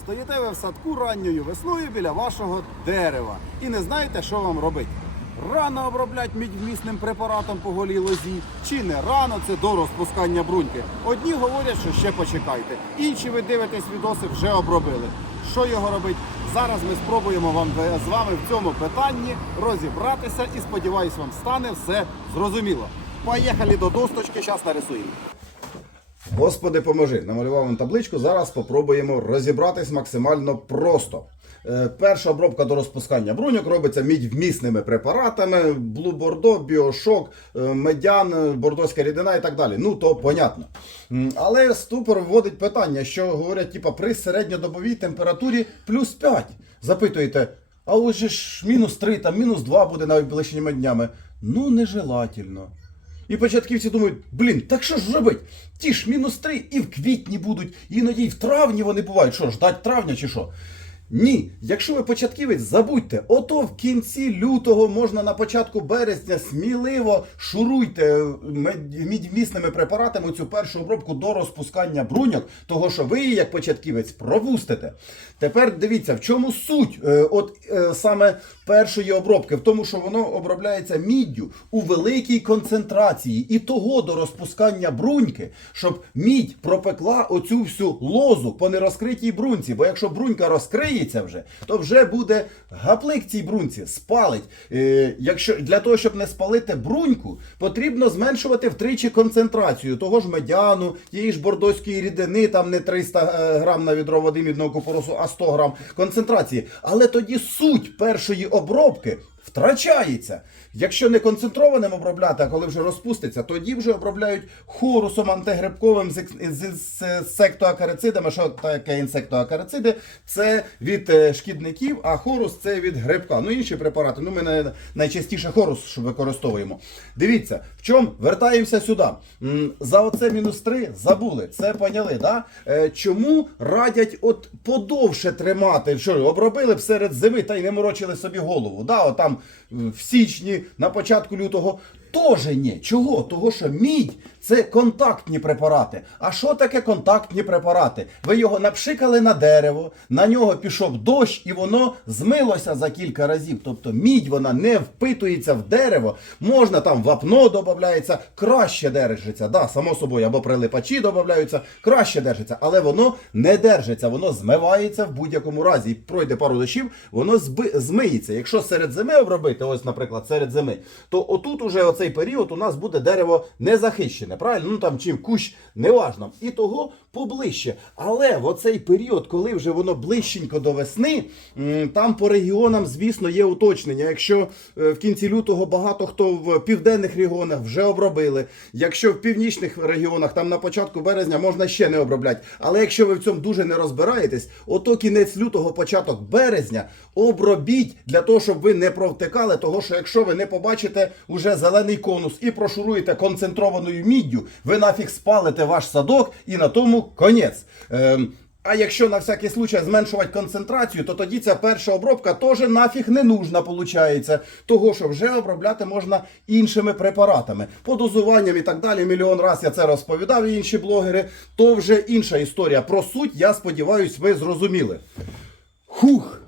Стоїте ви в садку ранньою весною біля вашого дерева і не знаєте, що вам робити. Рано оброблять мідьмісним препаратом по голій лозі, чи не рано це до розпускання бруньки. Одні говорять, що ще почекайте, інші ви дивитесь відоси, вже обробили. Що його робить? Зараз ми спробуємо вам з вами в цьому питанні розібратися і сподіваюсь, вам стане все зрозуміло. Поїхали до досточки, зараз нарисуємо. Господи, поможи. Намалював вам табличку. Зараз спробуємо розібратись максимально просто. Е, Перша обробка до розпускання бруньок робиться мідьвмісними препаратами, Bordeaux, Біошок, е, медян, е, бордоська рідина і так далі. Ну то понятно. Але ступор вводить питання, що говорять, типа, при середньодобовій температурі плюс 5. Запитуєте, а ось же ж мінус 3, там мінус 2 буде найближчими днями. Ну, нежелательно. І початківці думають, блін, так що ж робить? Ті ж мінус 3 і в квітні будуть, іноді і в травні вони бувають. Що, ждать травня чи що? Ні, якщо ви початківець, забудьте, ото в кінці лютого можна на початку березня сміливо шуруйте мідьмісними препаратами цю першу обробку до розпускання бруньок, того що ви як початківець пропустите. Тепер дивіться, в чому суть е, от е, саме першої обробки, в тому, що воно обробляється міддю у великій концентрації, і того до розпускання бруньки, щоб мідь пропекла оцю всю лозу по нерозкритій брунці. Бо якщо брунька розкриється вже, то вже буде гаплик цій брунці, спалить. Е, якщо для того, щоб не спалити бруньку, потрібно зменшувати втричі концентрацію того ж медяну, тієї ж бордоської рідини, там не 300 е, грам на відро води мідного купоросу, а 100 грам концентрації. Але тоді суть першої обробки обробки втрачається. Якщо не концентрованим обробляти, а коли вже розпуститься, тоді вже обробляють хорусом антигрибковим з, ек- з, з, з сектоакарицидами. Що таке інсектоакарициди? Це від е, шкідників, а хорус це від грибка. Ну інші препарати. Ну ми най- найчастіше хорус використовуємо. Дивіться, в чому вертаємося сюди. За оце мінус 3 забули. Це поняли, да? Е, Чому радять от подовше тримати? Що обробили б серед зими та й не морочили собі голову. Да, от там в січні, на початку лютого. Тоже ні. Чого? Того, що мідь це контактні препарати. А що таке контактні препарати? Ви його напшикали на дерево, на нього пішов дощ, і воно змилося за кілька разів. Тобто мідь вона не впитується в дерево. Можна там вапно додається, краще держиться. Да, само собою, або прилипачі додаються, краще держиться, але воно не держиться, воно змивається в будь-якому разі. І пройде пару дощів, воно зби, змиється. Якщо серед зими обробити, ось, наприклад, серед зими, то отут уже оцей період у нас буде дерево не захищене. Правильно? Ну там чим кущ, неважно. І того поближче. Але в оцей період, коли вже воно ближченько до весни, там по регіонам, звісно, є уточнення. Якщо е, в кінці лютого багато хто в південних регіонах вже обробили, якщо в північних регіонах там на початку березня можна ще не обробляти. Але якщо ви в цьому дуже не розбираєтесь, ото кінець лютого, початок березня, обробіть для того, щоб ви не провтикали, того що якщо ви не побачите уже зелений конус і прошуруєте концентрованою міддю, ви нафіг спалите ваш садок і на тому конець. Ем, а якщо на всякий случай зменшувати концентрацію, то тоді ця перша обробка теж нафіг не нужна, виходить. Того, що вже обробляти можна іншими препаратами. По дозуванням і так далі. Мільйон раз я це розповідав і інші блогери. То вже інша історія. Про суть, я сподіваюсь, ви зрозуміли. Хух!